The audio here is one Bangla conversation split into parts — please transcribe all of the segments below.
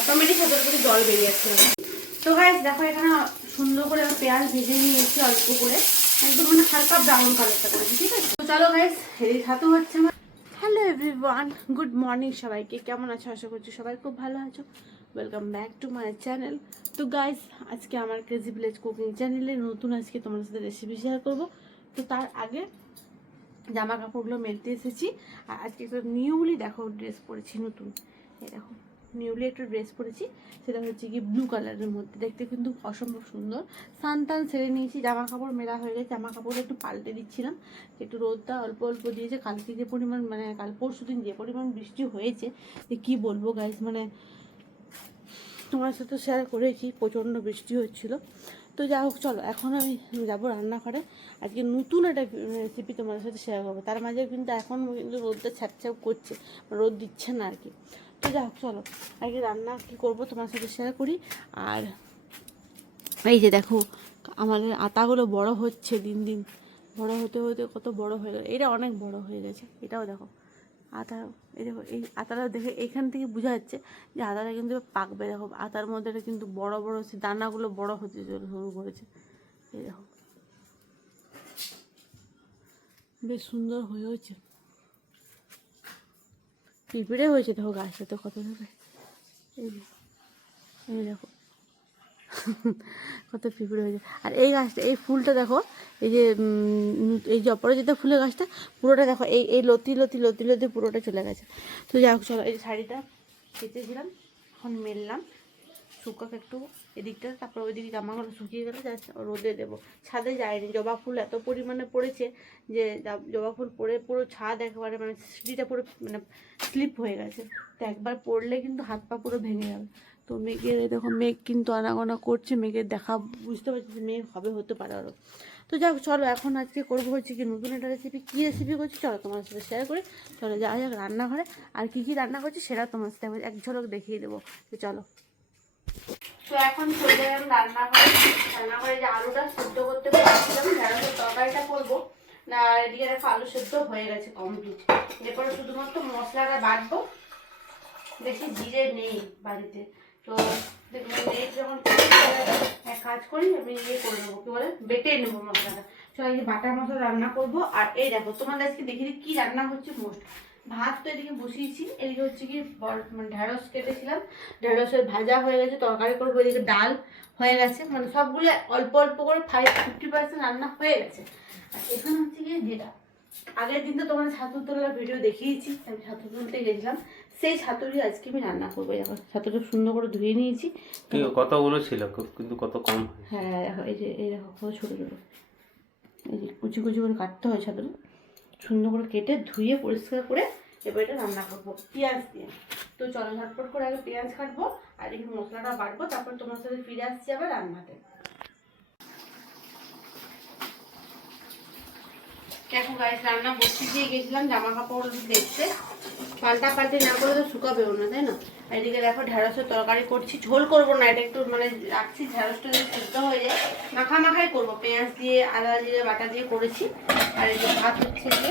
অটোমেটিক হাতের থেকে জল বেরিয়ে যাচ্ছে। তো গাইস দেখো এখানে সুন্দর করে আমি পেঁয়াজ ভেজে নিয়েছি অল্প করে, একদম মানে হালকা ব্রাউন কালারটা করেছি, ঠিক আছে। তো চলো গাইস এই ছাতু হচ্ছে। হ্যালো এভরিওয়ান, গুড মর্নিং সবাইকে। কেমন আছো? আশা করছি সবাই খুব ভালো আছো। Welcome back to my channel. তো গাইস আজকে আমার ক্রেজি ভিলেজ কুকিং চ্যানেলে নতুন আজকে তোমাদের সাথে রেসিপি শেয়ার করবো। তো তার আগে জামা কাপড়গুলো মেলতে এসেছি। আর আজকে একটা নিউলি দেখো ড্রেস পরেছি, নতুন এই দেখো নিউলি একটা ড্রেস পরেছি, সেটা হচ্ছে কি ব্লু কালারের মধ্যে, দেখতে কিন্তু অসম্ভব সুন্দর। স্নান টান সেরে নিয়েছি, জামা কাপড় মেলা হয়ে গেছে, জামা কাপড় একটু পাল্টে দিচ্ছিলাম। একটু রোদটা অল্প অল্প দিয়েছে, কালকে যে পরিমাণ মানে কাল পরশু দিন যে পরিমাণ বৃষ্টি হয়েছে যে কী বলবো গাইস, মানে তোমার সাথে শেয়ার করেছি, প্রচণ্ড বৃষ্টি হচ্ছিলো। তো যা হোক চলো এখন আমি যাবো রান্নাঘরে, আজকে নতুন একটা রেসিপি তোমাদের সাথে শেয়ার করবো। তার মাঝে কিন্তু এখন কিন্তু রোদটা ছ্যাপছ্যাপ করছে, রোদ দিচ্ছে না আর কি। তো যা হোক চলো আজকে রান্না কী করবো তোমার সাথে শেয়ার করি। আর এই যে দেখো আমাদের আতাগুলো বড় হচ্ছে, দিন দিন বড় হতে হতে কত বড় হয়ে গেল। এটা অনেক বড় হয়ে গেছে, এটাও দেখো আতা। এই দেখো এই আতাটা দেখে এখান থেকে বোঝা যাচ্ছে যে আতাটা কিন্তু পাকবে। দেখো আতার মধ্যে কিন্তু বড় বড় দানাগুলো বড় হতে শুরু করেছে। এই দেখো বেশ সুন্দর হয়েছে, পিঁপড়ে হয়েছে দেখো গাছটাতে কত ধরে। এই দেখো কত পিঁপড়ে হয়েছে। আর এই গাছটা, এই ফুলটা দেখো, এই যে অপরাজিতা ফুলের গাছটা পুরোটা দেখো এই লতি লতি লতি লতি পুরোটা চলে গেছে। তো যাই হোক চলো, এই শাড়িটা কেচেছিলাম, এখন মেললাম শুকাক একটু এদিকটা, তারপর ওইদিকে জামাগুলো শুকিয়ে গেলে রোদে দেবো। ছাদে যায়নি, জবা ফুল এত পরিমাণে পড়েছে যে জবা ফুল পরে পুরো ছাদ একেবারে মানে সিঁড়িটা পুরো মানে স্লিপ হয়ে গেছে। তো একবার পড়লে কিন্তু হাত পা পুরো ভেঙে যাবে। তো মেঘের দেখো মেঘ কিন্তু আনাগোনা করছে, মেঘের দেখা বুঝতে পারছি যে মেঘ হবে, হতে পারে আরও। তো যাক চলো এখন আজকে করবো হচ্ছে কি নতুন একটা রেসিপি। কী রেসিপি করছি চলো তোমার সাথে শেয়ার করি। চলো যাওয়া যাক রান্নাঘরে, আর কী কী রান্না করছি সেটা তোমার সাথে এক ঝলক দেখিয়ে দেবো। তো চলো। তো এখন চলে গেলাম রান্নাঘরে যে আলুটা সেদ্ধ করতে বসেছিলাম, ঢেঁড়সের তরকারিটা করবো না। এদিকে দেখো আলু সেদ্ধ হয়ে গেছে কমপ্লিট। এরপরে শুধুমাত্র মশলাটা বাটবো। বেশি জিরে নেই বাড়িতে, তো নেই যখন এক কাজ করি আমি ইয়ে করে নেবো, কি বলে বেটে নেবো মশলাটা। চলো এই বাটা মশলা রান্না করবো। আর এই দেখো তোমাদের আজকে দেখি কি রান্না হচ্ছে। মোস্ট ভাত তো এদিকে বসিয়েছি, এদিকে হচ্ছে কি মানে ঢেঁড়স কেটেছিলাম, ঢেঁড়সের ভাজা হয়ে গেছে, তরকারি করবো, এদিকে ডাল হয়ে গেছে, মানে সবগুলো অল্প অল্প করে 50% রান্না হয়ে গেছে। আর এখানে হচ্ছে গিয়ে যেটা আগের দিন তো তোমার ছাতু তোলার ভিডিও দেখিয়েছি, আমি ছাতু তুলতে গেছিলাম, সেই ছাতুরই আজকে আমি রান্না করবো। দেখো ছাতুটা সুন্দর করে ধুয়ে নিয়েছি, কতগুলো ছিল কিন্তু কত কম। হ্যাঁ দেখো এই দেখো কত ছোটো ছোটো, এই যে কুচি কুচি করে কাটতে হয় ছাতুটা, সুন্দর করে কেটে ধুয়ে পরিষ্কার করে এবার এটা রান্না করবো পেঁয়াজ দিয়ে। তো চলো ঝটপট করে আগে পেঁয়াজ কাটবো আর একটু মশলাটা বাটবো, তারপর তোমার সাথে ফিরে আসছি আবার রান্নাতে। দেখো গাইস রান্না বসিয়ে দিয়ে গেছিলাম জামা কাপড় দেখতে, পাল্টা পাল্টি না করে তো শুকাবেও না, তাই না। এদিকে দেখো ঢেঁড়সের তরকারি করছি, ঝোল করবো না, এটা একটু মানে রাখছি ঢেঁড়সটা যদি সেদ্ধ হয়ে যায় মাখা মাখাই করবো, পেঁয়াজ দিয়ে আদা জিরে বাটা দিয়ে করেছি। আর এই যে ভাত হচ্ছে যে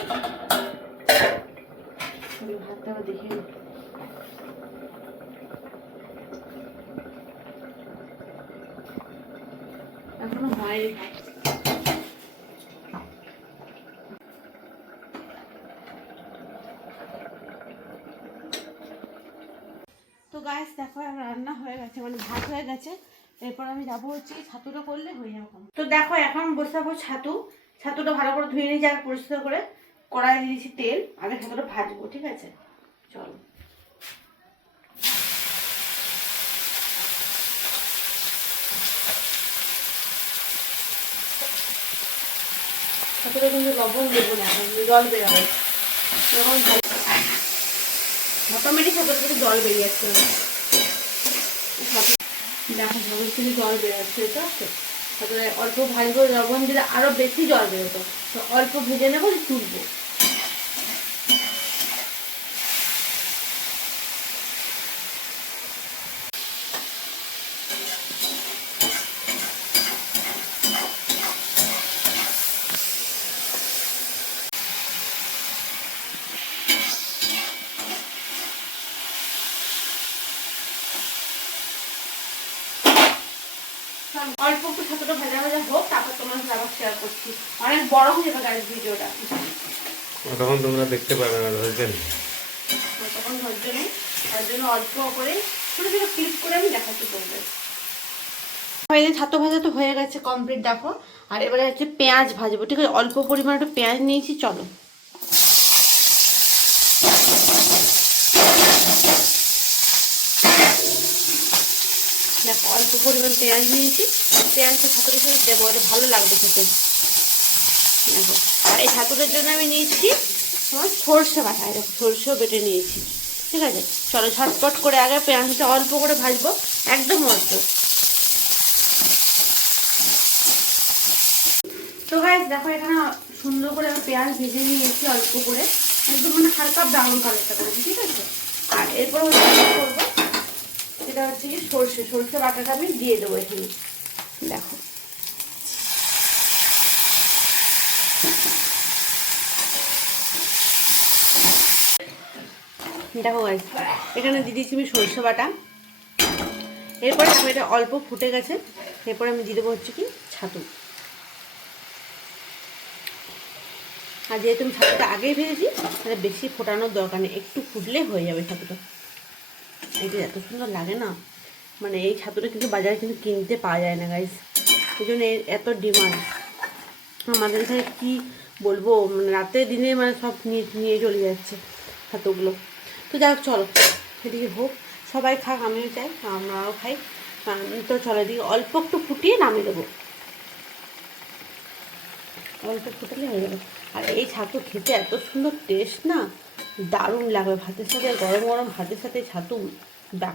ভাতটা দেখে এখনো হয়নি। তো গাইস দেখো রান্না হয়ে গেছে, মানে ভাত হয়ে গেছে, এরপর আমি যাবো হচ্ছে ছাতুটা করলে হয়ে যাবো। তো দেখো এখন বসে যাবো ছাতুটা ভালো করে ধুয়ে নিয়ে যাক পরিষ্কার করে, কড়াই দিয়েছি তেল, আগে ছাতুটা ভাজবো, ঠিক আছে চলো। ছাতুটা কিন্তু লবণ দেবো না, জল বেরোবে যখন অটোমেটিক ছাতুর থেকে জল বেরিয়ে যাচ্ছে। দেখো ছাতুর থেকে জল বেরোচ্ছে, ঠিক আছে। তারপরে অল্প ভাজবো, লবণ দিলে আরো বেশি জল বেরোতো, তো অল্প ভেজে নেবো, তুলবো। অল্প একটু ছাতুটা ভাজা ভাজা হোক, তারপর তোমার সাথে আবার শেয়ার করছি। অনেক বড় হয়ে যাবে গাইস ভিডিওটা, তখন তোমরা দেখতে পাবে না, ধরবেন তখন ধৈর্য নেই, তার জন্য অল্প করে ছোটো ছোটো ক্লিপ করে আমি দেখাচ্ছি তোমাদের। ছাতু ভাজা তো হয়ে গেছে কমপ্লিট দেখো। আর এবারে হচ্ছে পেঁয়াজ ভাজবো, ঠিক আছে? অল্প পরিমাণে একটু পেঁয়াজ নিয়েছি, চলো। দেখো অল্প পরিমাণ পেঁয়াজ নিয়েছি, পেঁয়াজটা ছাতুর সাথে দেবো, এটা ভালো লাগবে খেতে। দেখো আর এই ছাতুটার জন্য আমি নিয়েছি তোমার সরষে বাটা, দেখো সরষেও বেটে নিয়েছি, ঠিক আছে? চলো ঝটপট করে আগে পেঁয়াজটা অল্প করে ভাজবো, একদম অল্প। তো গাইস দেখো এখানে সুন্দর করে আমি পেঁয়াজ ভেজে নিয়েছি অল্প করে, একদম মানে হালকা ব্রাউন কালারটা করেছি, ঠিক আছে? আর এরপর হচ্ছে কি করবো, সেটা হচ্ছে কি সর্ষে বাটাটা আমি দিয়ে দেবো এখানে। দেখো দেখো গাইস এখানে দিয়ে দিয়েছি আমি সর্ষে বাটা। এরপরে আমি এটা অল্প ফুটে গেছে, এরপরে আমি দিয়ে দেবো হচ্ছে কি ছাতু। আর যেহেতু আমি ছাতুটা আগেই ভেজেছি, তাহলে বেশি ফোটানোর দরকার নেই, একটু ফুটলে হয়ে যাবে ছাতুটা। এটা এত সুন্দর লাগে না, মানে এই ছাতুটা কিন্তু বাজারে কিন্তু কিনতে পাওয়া যায় না গাইস, এই জন্য এত ডিমান্ড আমাদের এখানে। কী বলবো, মানে রাতে দিনে মানে সব নিয়ে চলে যাচ্ছে ছাতুগুলো। তো যাই হোক চলো সেদিকে হোক, সবাই খাক, আমিও চাই আমরাও খাই। তো চলো এদিকে অল্প একটু ফুটিয়ে নামিয়ে দেবো, অল্প ফুটালে হয়ে যাবে। আর এই ছাতু খেতে এত সুন্দর টেস্ট না, দারুণ লাগবে ভাতের সাথে, গরম গরম ভাতের সাথে ছাতু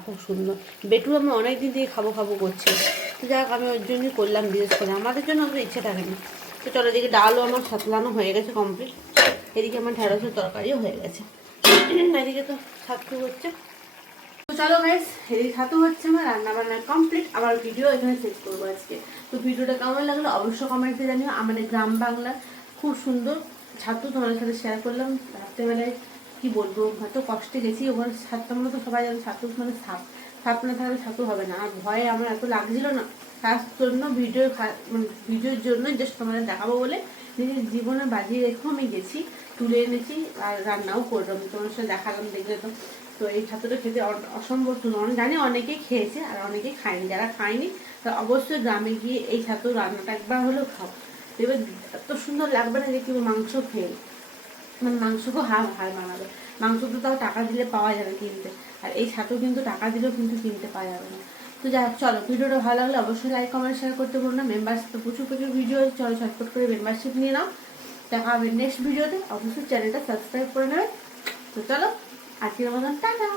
খুব সুন্দর। বেটু আমি অনেকদিন থেকে খাবো খাবো করছে, তো যাই হোক আমি ওর জন্যই করলাম, বিশেষ করে আমাদের জন্য আমাদের ইচ্ছে থাকে না। তো চলো এদিকে ডালও আমার সাতলানো হয়ে গেছে কমপ্লিট, এদিকে আমার ঢেঁড়সের তরকারিও হয়ে গেছে, এদিকে তো ছাতু হচ্ছে। তো চলো গাইস এদিকে ছাতু হচ্ছে, আমার রান্না বান্না কমপ্লিট, আবার ভিডিও এখানে শেষ করবো আজকে। তো ভিডিওটা কেমন লাগলো অবশ্যই কমেন্টে জানিও। আমাদের গ্রাম বাংলার খুব সুন্দর ছাতু তোমাদের সাথে শেয়ার করলাম রাত্রেবেলায়। কি বলবো, হয়তো কষ্টে গেছি ওখানে, ছাতু আমরা তো সবাই জানি ছাতু মানে সাপ না থাকলে ছাতু হবে না। আর ভয়ে আমার এত লাগছিল না, তার জন্য ভিডিওর জন্য জাস্ট তোমাদের দেখাবো বলে নিজের জীবনে বাজিয়ে রেখেও আমি গেছি, তুলে এনেছি আর রান্নাও করলাম, তোমার সাথে দেখালাম, দেখলে তো। তো এই ছাতুটা খেতে অসম্ভব সুন্দর, জানি অনেকেই খেয়েছে আর অনেকেই খায়নি, যারা খায়নি তারা অবশ্যই গ্রামে গিয়ে এই ছাতু রান্নাটা একবার হলেও খাও, এবার এত সুন্দর লাগবে না যে কি মাংস খেয়ে, মানে মাংসকেও হার মানাবে। মাংস তো তাও টাকা দিলে পাওয়া যাবে কিনতে, আর এই ছাতু কিন্তু টাকা দিলেও কিন্তু কিনতে পাওয়া যাবে না। তো যাই হোক চলো ভিডিওটা ভালো লাগলে অবশ্যই লাইক কমেন্ট শেয়ার করতে বলো না। মেম্বারশিপ তো প্রচুর ভিডিও, চলো ঝটপট করে মেম্বারশিপ নিয়ে নাও। দেখা হবে নেক্সট ভিডিওতে, অবশ্যই চ্যানেলটা সাবস্ক্রাইব করে নেবে। তো চলো আজকের মতন টাটা।